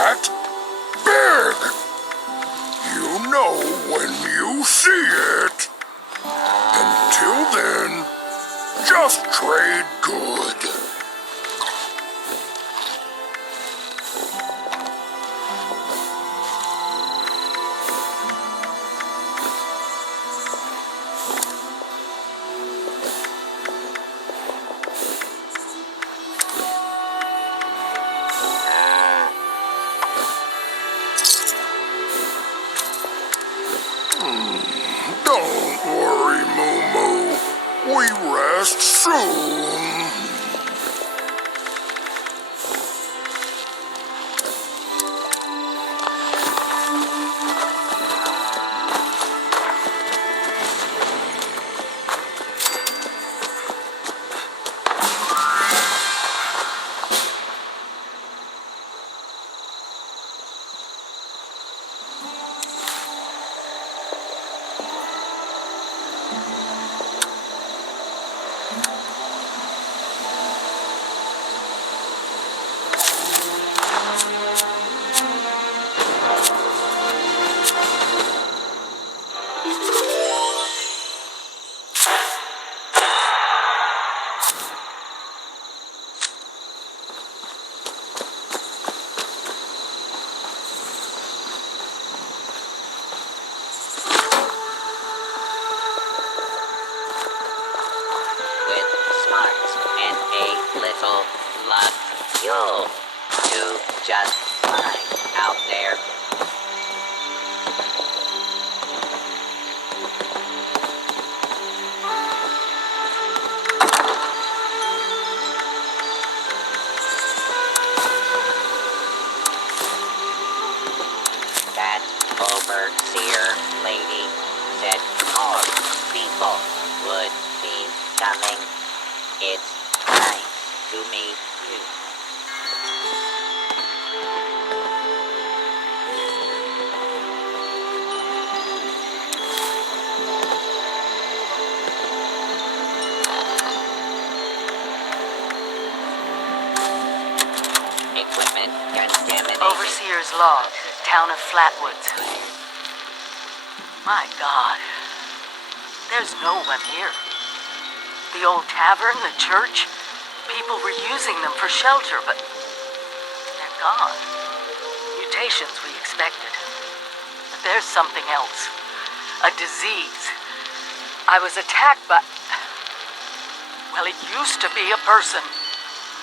that big. You know when you see it. Until then, just trade good. Don't worry, Moo. We rest soon. Luck, you'll do just fine out there. That overseer lady said more people would be coming. It's nice to meet you. Equipment contaminated. Overseer's Log, town of Flatwoods. My God. There's no one here. The old tavern, the church, people were using them for shelter, but they're gone. Mutations we expected. But there's something else. A disease. I was attacked by... Well, it used to be a person.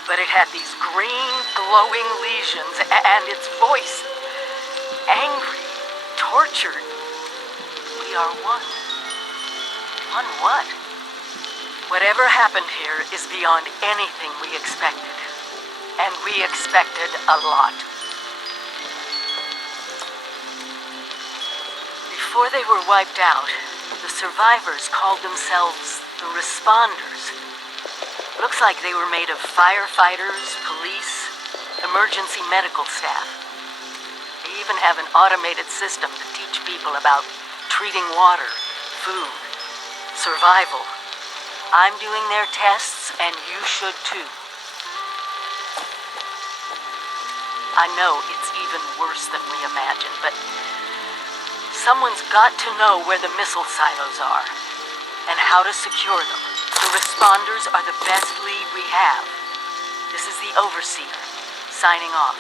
But it had these green, glowing lesions, and its voice. Angry, tortured. We are one. One what? Whatever happened here is beyond anything we expected. And we expected a lot. Before they were wiped out, the survivors called themselves the Responders. Looks like they were made of firefighters, police, emergency medical staff. They even have an automated system to teach people about treating water, food, survival. I'm doing their tests, and you should too. I know it's even worse than we imagined, but someone's got to know where the missile silos are and how to secure them. The Responders are the best lead we have. This is the Overseer, signing off.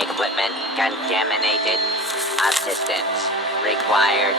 Equipment contaminated. Assistance required.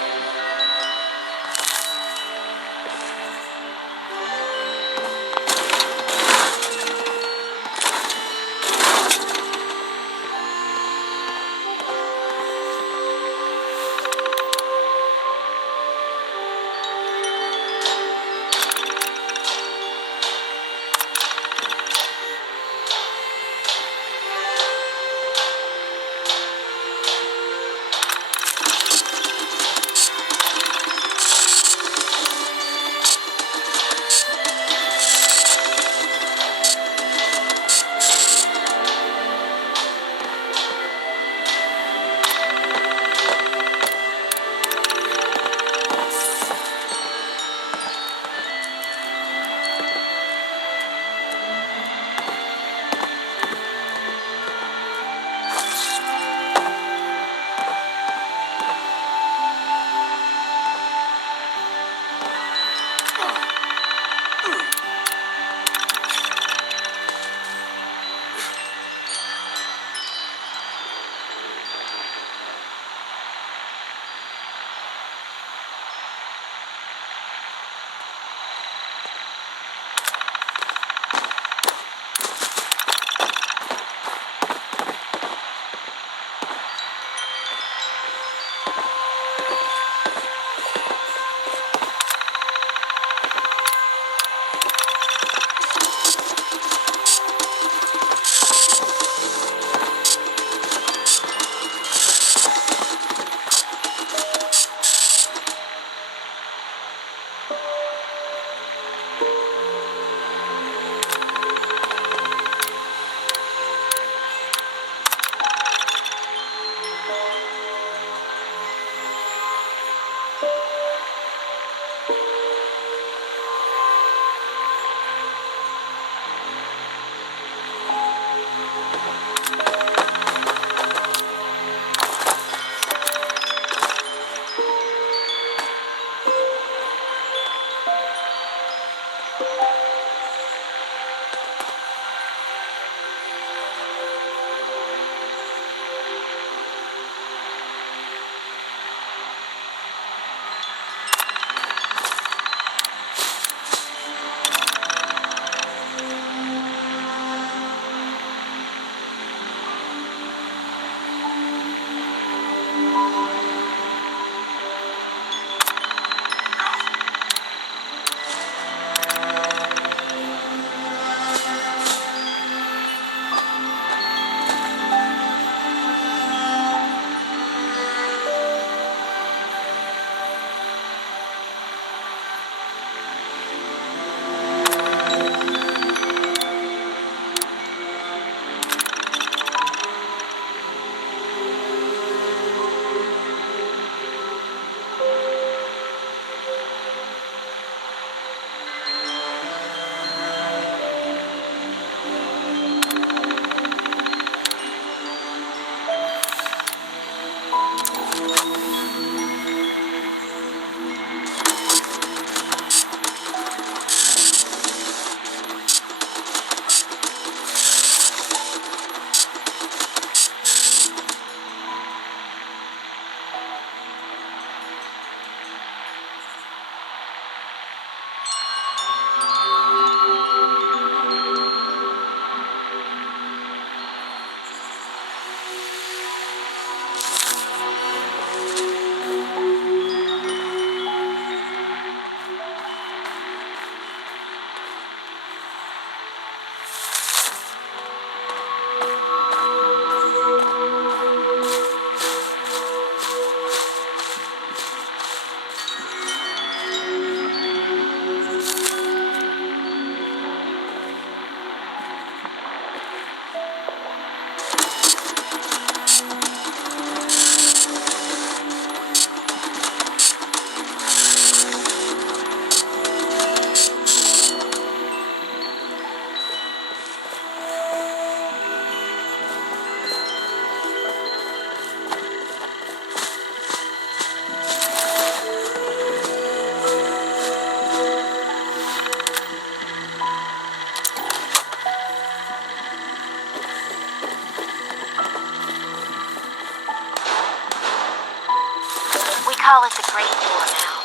call it the Great War now.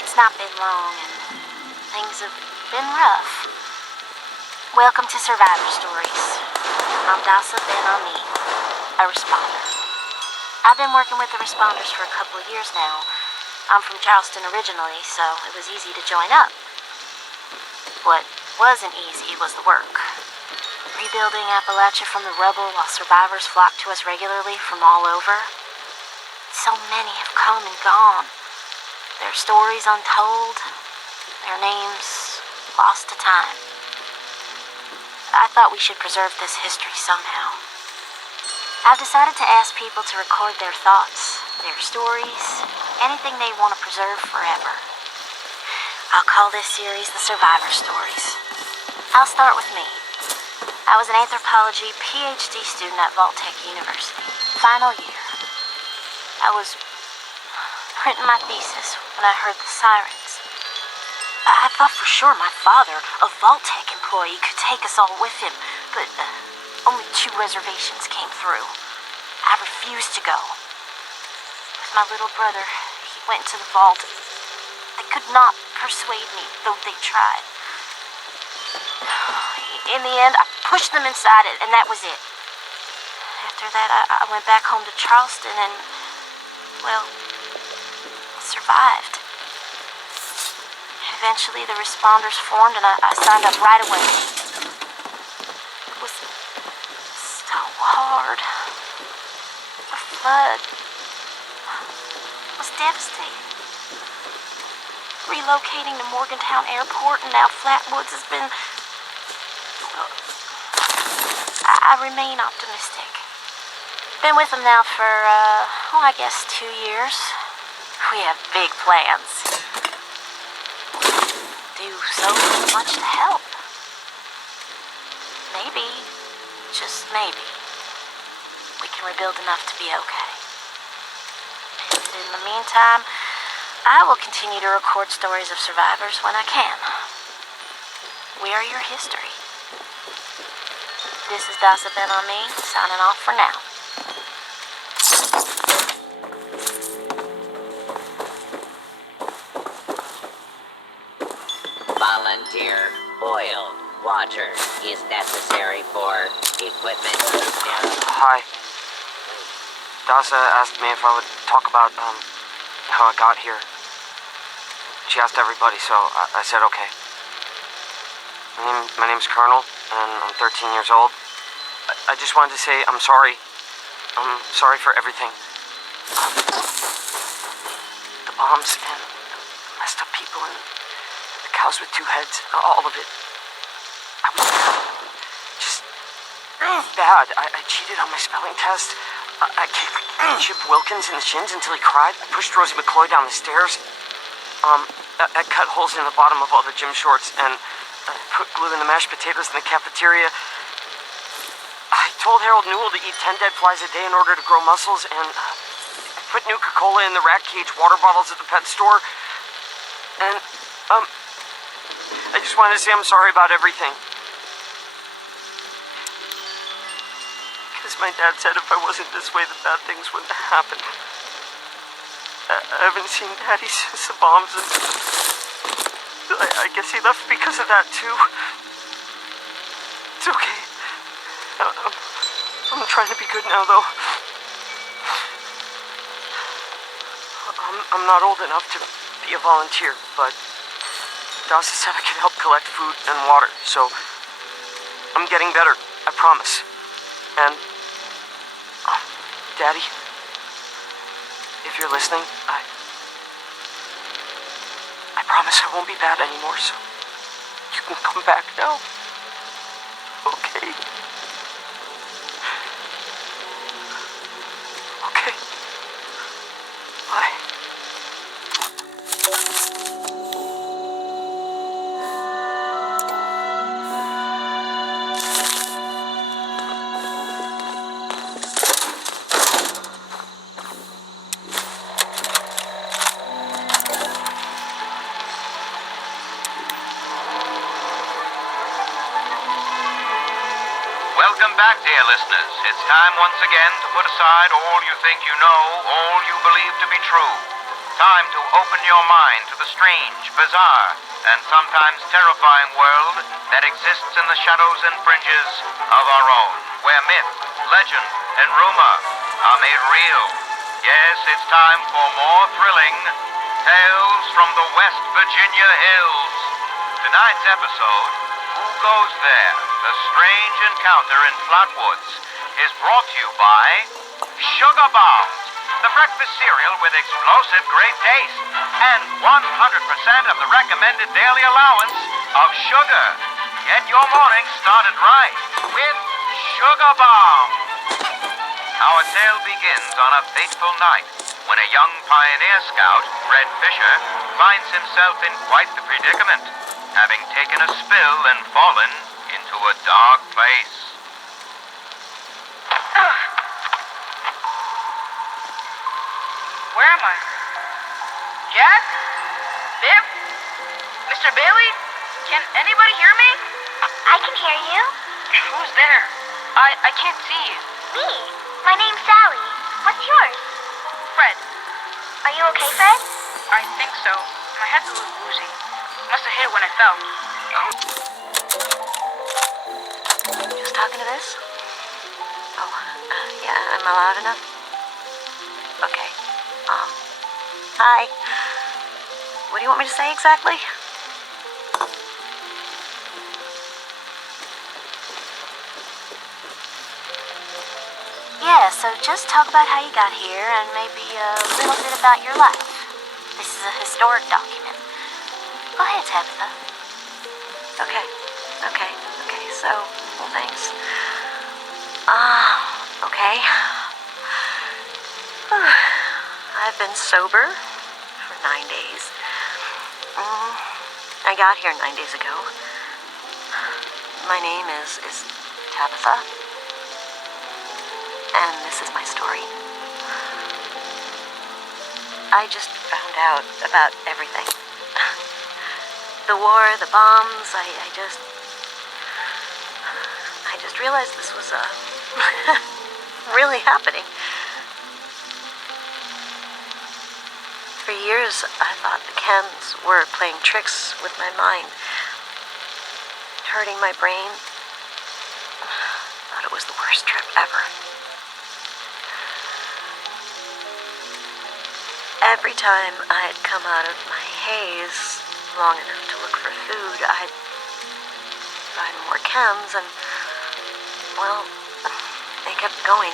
It's not been long, and things have been rough. Welcome to Survivor Stories. I'm Dasa Ben Ami, a responder. I've been working with the responders for a couple of years now. I'm from Charleston originally, so it was easy to join up. What wasn't easy was the work. Rebuilding Appalachia from the rubble while survivors flock to us regularly from all over. So many have come and gone. Their stories untold, their names lost to time. I thought we should preserve this history somehow. I've decided to ask people to record their thoughts, their stories, anything they want to preserve forever. I'll call this series The Survivor Stories. I'll start with me. I was an anthropology PhD student at Vault-Tec University, final year. I was printing my thesis when I heard the sirens. I thought for sure my father, a Vault-Tec employee, could take us all with him, but only 2 reservations came through. I refused to go. With my little brother, he went into the vault. They could not persuade me, though they tried. In the end, I pushed them inside it, and that was it. After that, I went back home to Charleston, and well, survived. Eventually, the responders formed, and I signed up right away. It was so hard. The flood was devastating. Relocating to Morgantown Airport and now Flatwoods has been... I remain optimistic. Been with them now for, I guess 2 years. We have big plans. Do so much to help. Maybe, just maybe, we can rebuild enough to be okay. And in the meantime, I will continue to record stories of survivors when I can. We are your history. This is Dasa Ben Ami, signing off for now. Volunteer boiled water is necessary for equipment. Hi. Dasa asked me if I would talk about, how I got here. She asked everybody, so I said okay. My name's Colonel, and I'm 13 years old. I just wanted to say I'm sorry. I'm sorry for everything. The bombs and the messed up people and the cows with 2 heads, all of it. I was just bad. I cheated on my spelling test. I kicked Chip Wilkins in the shins until he cried. I pushed Rosie McCloy down the stairs. I cut holes in the bottom of all the gym shorts, and I put glue in the mashed potatoes in the cafeteria. I told Harold Newell to eat 10 dead flies a day in order to grow muscles, and I put Nuka-Cola in the rat cage water bottles at the pet store. And, I just wanted to say I'm sorry about everything. Because my dad said if I wasn't this way, the bad things wouldn't happen. I haven't seen Daddy since the bombs, and I guess he left because of that, too. It's okay. I'm trying to be good now, though. I'm not old enough to be a volunteer, but Dasa said I could help collect food and water, so I'm getting better, I promise. And, Daddy, if you're listening, I promise I won't be bad anymore, so you can come back now. Okay? Okay. Bye. Welcome back, dear listeners. It's time once again to put aside all you think you know, all you believe to be true. Time to open your mind to the strange, bizarre, and sometimes terrifying world that exists in the shadows and fringes of our own, where myth, legend, and rumor are made real. Yes, it's time for more thrilling tales from the West Virginia hills. Tonight's episode, Who Goes There? A Strange Encounter in Flatwoods, is brought to you by Sugar Bombs, the breakfast cereal with explosive great taste and 100% of the recommended daily allowance of sugar. Get your morning started right with Sugar Bombs. Our tale begins on a fateful night when a young pioneer scout, Fred Fisher, finds himself in quite the predicament, having taken a spill and fallen into a dark place. Where am I? Jack? Biff? Mr. Bailey? Can anybody hear me? I can hear you. Who's there? I can't see you. Me. My name's Sally. What's yours? Fred. Are you okay, Fred? I think so. My head's a little woozy. Must have hit it when I fell. Just talking to this? Oh, yeah, am I loud enough? Okay. Hi. What do you want me to say exactly? Yeah, so just talk about how you got here and maybe a little bit about your life. This is a historic document. Go ahead, Tabitha. Okay, so, well, thanks. Okay. I've been sober for 9 days. I got here 9 days ago. My name is Tabitha. And this is my story. I just found out about everything. The war, the bombs, I just realized this was, really happening. For years, I thought the chems were playing tricks with my mind, hurting my brain. Thought it was the worst trip ever. Every time I'd come out of my haze long enough to look for food, I'd find more chems and, well, they kept going.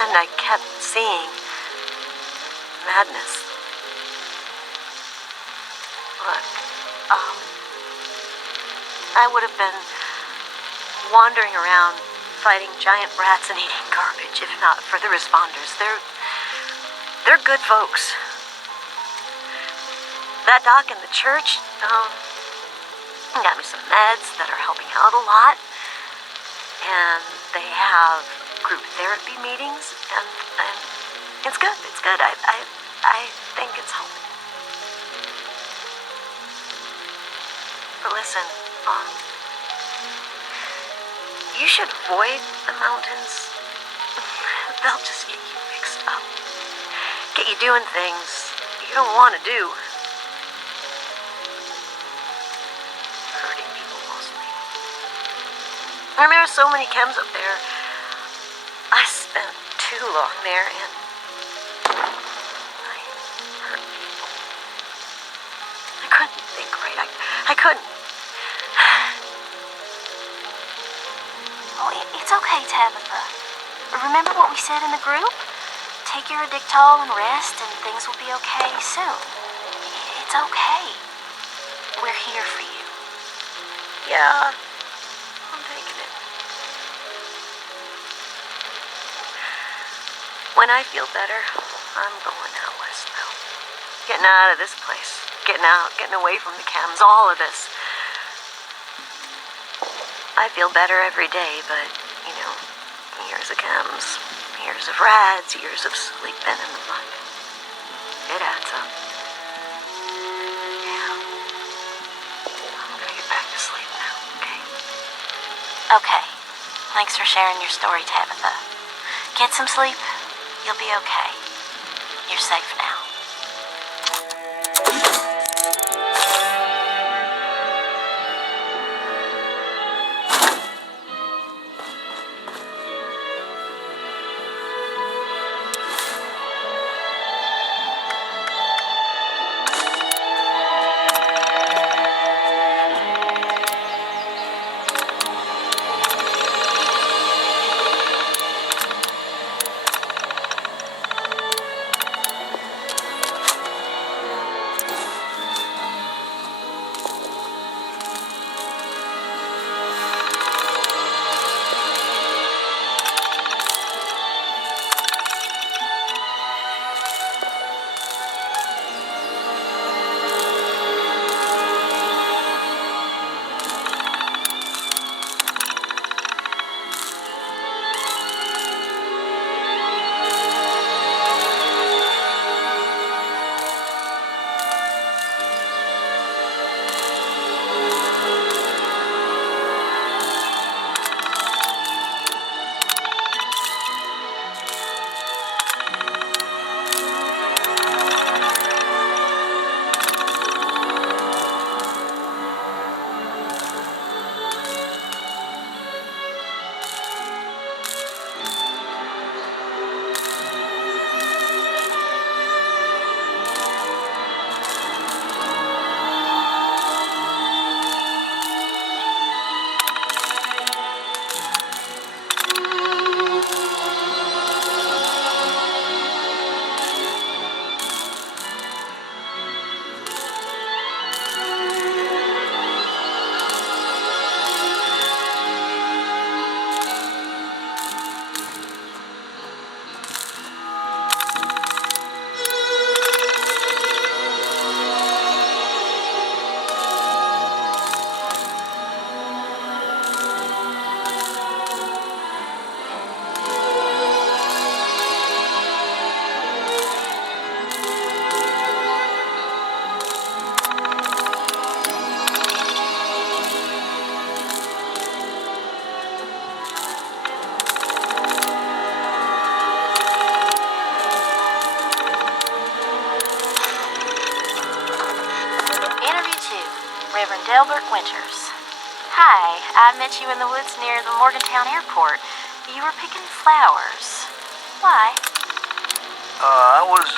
And I kept seeing madness. Look, I would have been wandering around fighting giant rats and eating garbage if not for the responders. They're good folks. That doc in the church, got me some meds that are helping out a lot. And they have group therapy meetings, and it's good. I think it's helping. But listen, you should avoid the mountains. They'll just get you mixed up. Get you doing things you don't want to do. Hurting people mostly. And there are so many chems up there. I spent too long there and I hurt people. I couldn't think right. I couldn't. Oh, it's okay, Tabitha. Remember what we said in the group? Take your Addictol and rest, and things will be okay soon. It's okay. We're here for you. Yeah, I'm taking it. When I feel better, I'm going out west now. Getting out of this place. Getting away from the chems, all of this. I feel better every day, but, years of chems, years of rads, years of sleeping in the mud. It adds up. Yeah. I'm gonna get back to sleep now, okay? Okay. Thanks for sharing your story, Tabitha. Get some sleep. You'll be okay. You're safe now. Winters. Hi, I met you in the woods near the Morgantown airport. You were picking flowers. Why? I was,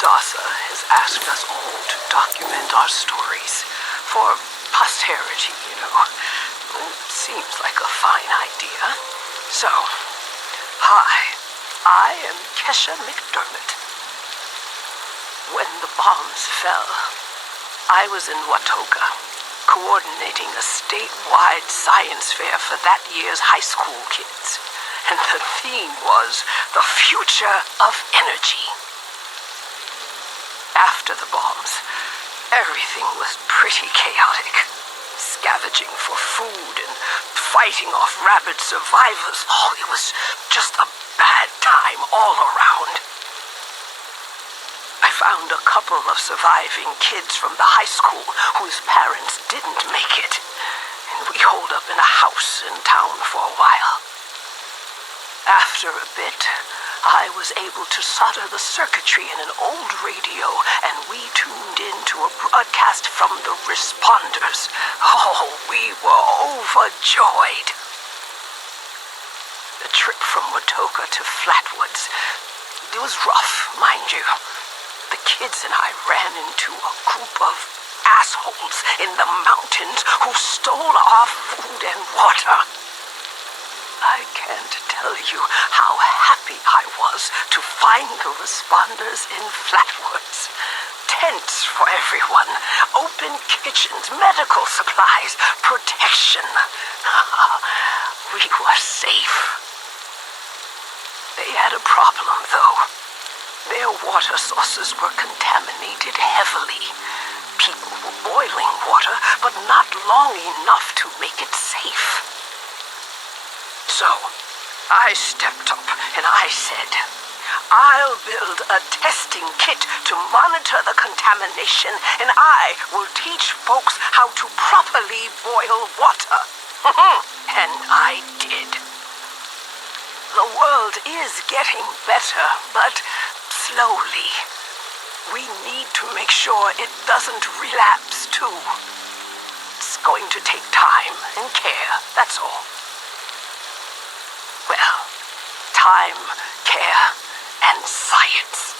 Dasa has asked us all to document our stories for posterity, you know. Seems like a fine idea. So, hi, I am Kesha McDermott. When the bombs fell, I was in Watoga, coordinating a statewide science fair for that year's high school kids. And the theme was the future of energy. After the bombs, everything was pretty chaotic. Scavenging for food and fighting off rabid survivors. Oh, it was just a bad time all around. I found a couple of surviving kids from the high school whose parents didn't make it, and we holed up in a house in town for a while. After a bit, I was able to solder the circuitry in an old radio, and we tuned in to a broadcast from the responders. Oh, we were overjoyed. The trip from Watoga to Flatwoods, it was rough, mind you. The kids and I ran into a group of assholes in the mountains who stole our food and water. I can't tell you how happy I was to find the responders in Flatwoods. Tents for everyone, open kitchens, medical supplies, protection. We were safe. They had a problem, though. Their water sources were contaminated heavily. People were boiling water, but not long enough to make it safe. So, I stepped up and I said, I'll build a testing kit to monitor the contamination, and I will teach folks how to properly boil water. And I did. The world is getting better, but slowly. We need to make sure it doesn't relapse, too. It's going to take time and care, that's all. Well, time, care, and science.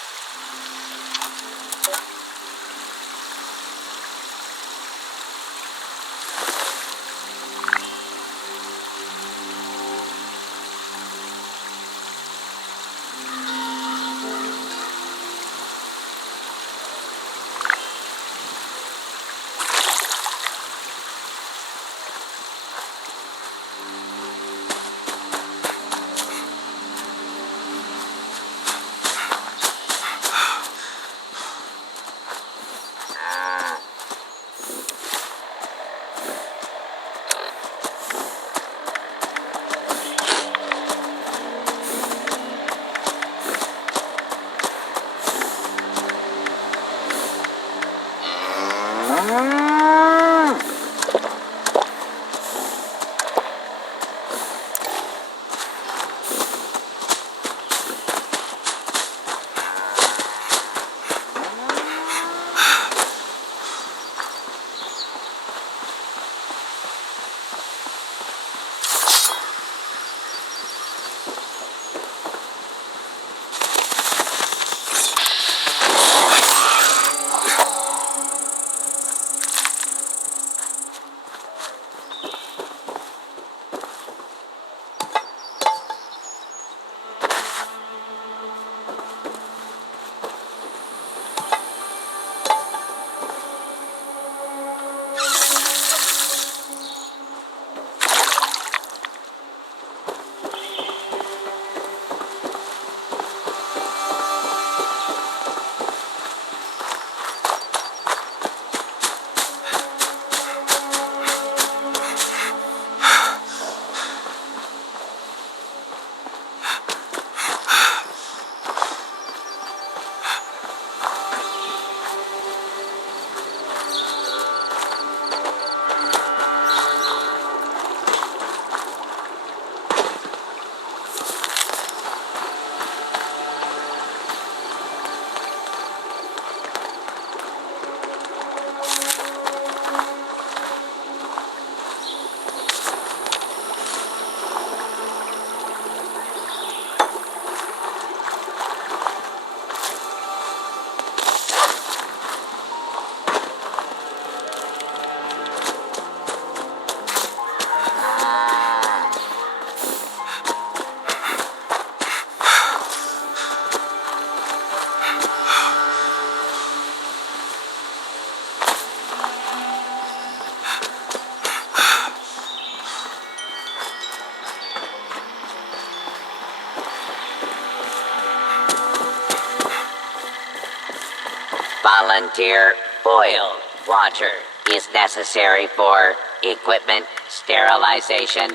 Volunteer boiled water is necessary for equipment sterilization.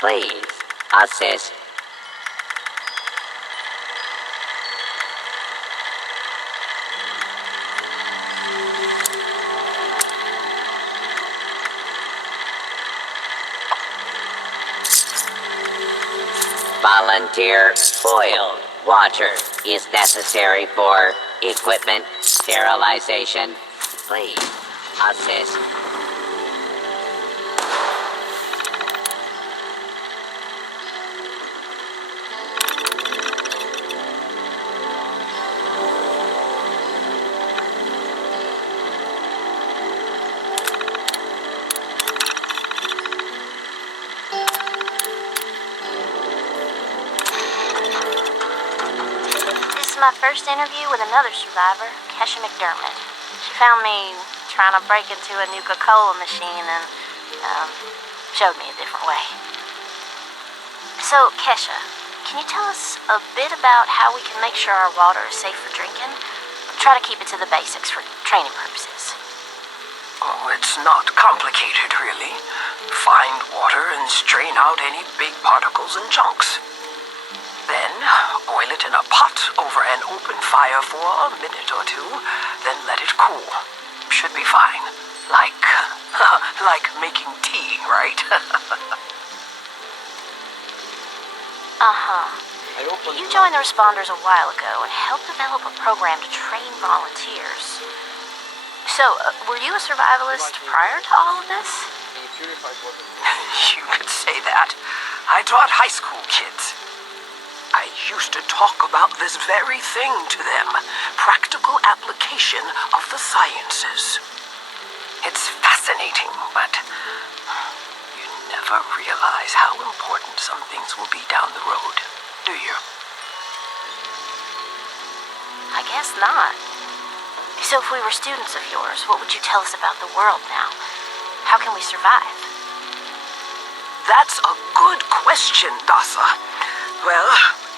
Please assist. Volunteer boiled water is necessary for equipment sterilization. Please assist. This is my first interview with another survivor, Kesha McDermott. She found me trying to break into a Nuka-Cola machine and, showed me a different way. So, Kesha, can you tell us a bit about how we can make sure our water is safe for drinking? Try to keep it to the basics for training purposes. Oh, it's not complicated, really. Find water and strain out any big particles and chunks. Then, boil it in a pot over an open fire for a minute or two, then let it cool. Should be fine. Like, like making tea, right? Uh-huh. You joined the responders a while ago and helped develop a program to train volunteers. So, were you a survivalist prior to all of this? You could say that. I taught high school kids. I used to talk about this very thing to them. Practical application of the sciences. It's fascinating, but you never realize how important some things will be down the road, do you? I guess not. So if we were students of yours, what would you tell us about the world now? How can we survive? That's a good question, Dasa. Well,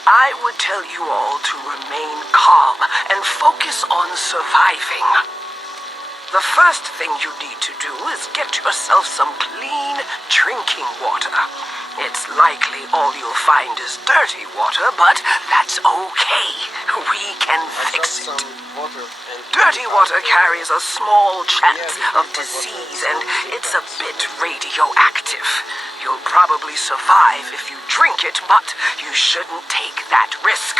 I would tell you all to remain calm and focus on surviving. The first thing you need to do is get yourself some clean drinking water. It's likely all you'll find is dirty water, but that's okay. We can fix it. Dirty water carries a small chance of disease, and it's a bit radioactive. You'll probably survive if you drink it, but you shouldn't take that risk.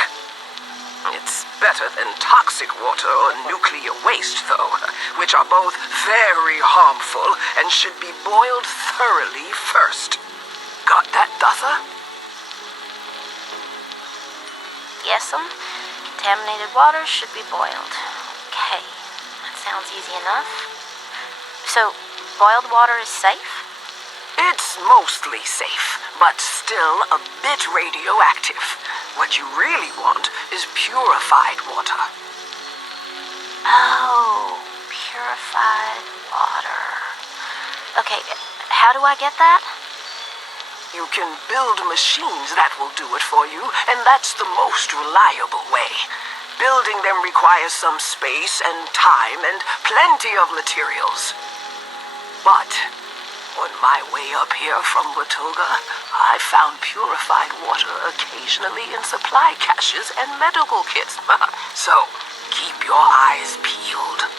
It's better than toxic water or nuclear waste, though, which are both very harmful and should be boiled thoroughly first. Got that, Dutha? Yes'm. Contaminated water should be boiled. Okay, that sounds easy enough. So, boiled water is safe? It's mostly safe, but still a bit radioactive. What you really want is purified water. Oh, purified water. Okay, how do I get that? You can build machines that will do it for you, and that's the most reliable way. Building them requires some space and time and plenty of materials. But on my way up here from Watoga, I found purified water occasionally in supply caches and medical kits. So, keep your eyes peeled.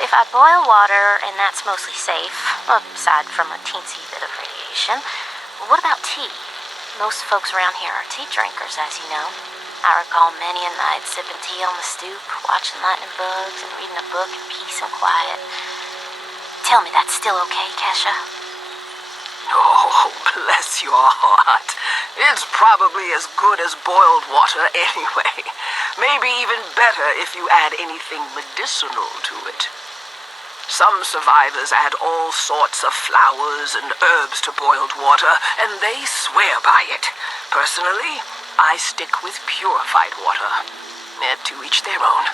If I boil water and that's mostly safe, aside from a teensy bit of radiation, what about tea? Most folks around here are tea drinkers, as you know. I recall many a night sipping tea on the stoop, watching lightning bugs, and reading a book in peace and quiet. Tell me that's still okay, Kesha? Oh, bless your heart. It's probably as good as boiled water anyway. Maybe even better if you add anything medicinal to it. Some survivors add all sorts of flowers and herbs to boiled water, and they swear by it. Personally, I stick with purified water. To each their own.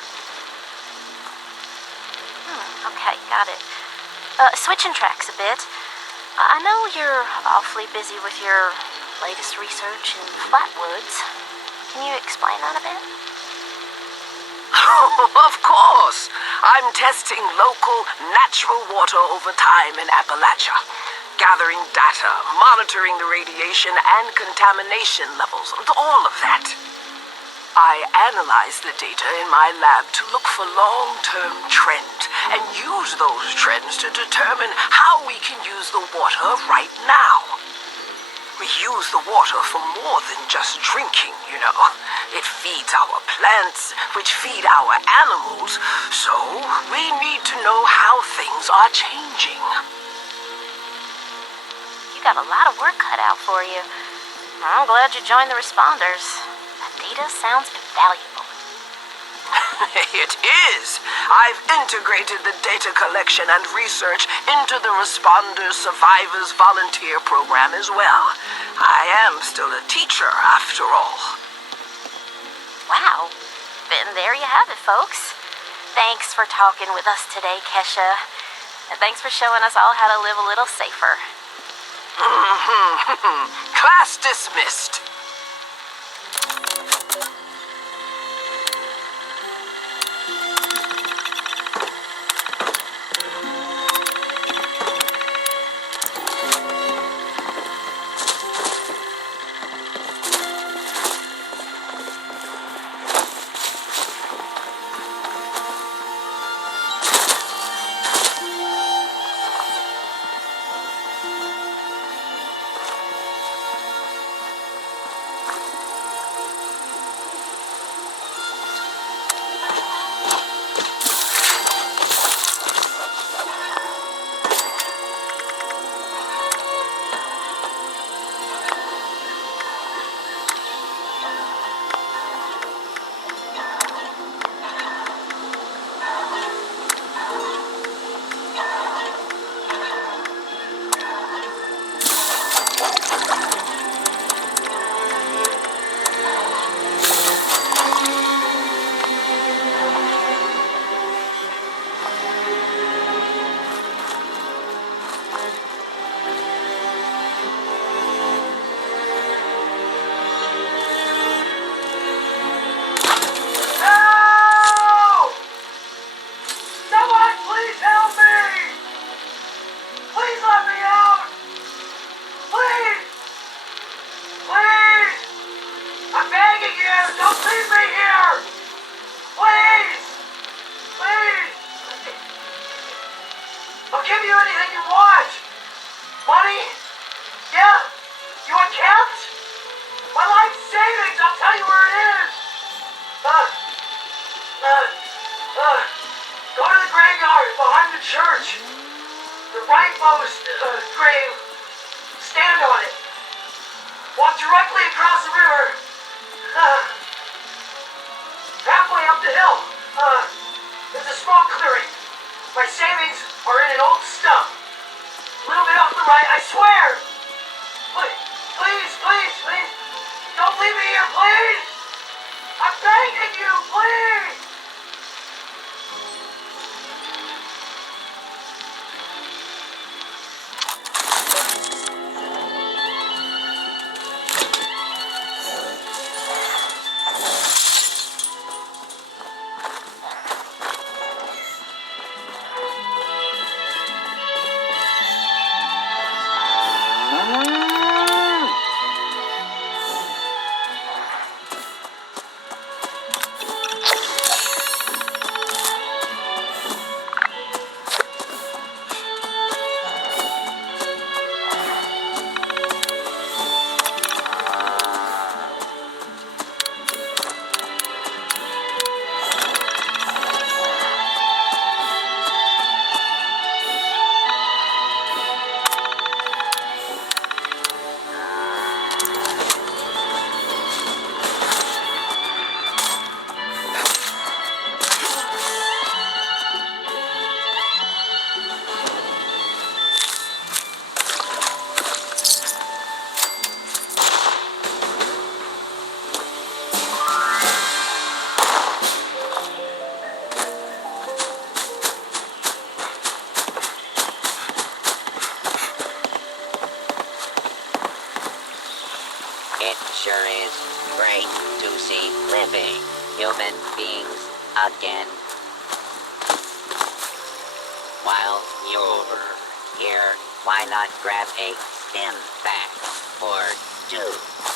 Okay, got it. Switching tracks a bit. I know you're awfully busy with your latest research in flatwoods. Can you explain that a bit? Of course. I'm testing local natural water over time in Appalachia. Gathering data, monitoring the radiation and contamination levels, all of that. I analyze the data in my lab to look for long-term trends and use those trends to determine how we can use the water right now. We use the water for more than just drinking, you know. It feeds our plants, which feed our animals, so we need to know how things are changing. You got a lot of work cut out for you. I'm glad you joined the responders. That data sounds invaluable. It is. I've integrated the data collection and research into the Responders Survivors Volunteer Program as well. I am still a teacher, after all. Wow. Then there you have it, folks. Thanks for talking with us today, Kesha. And thanks for showing us all how to live a little safer. Class dismissed. It sure is great to see living human beings again. While you're over here, why not grab a spin back or two?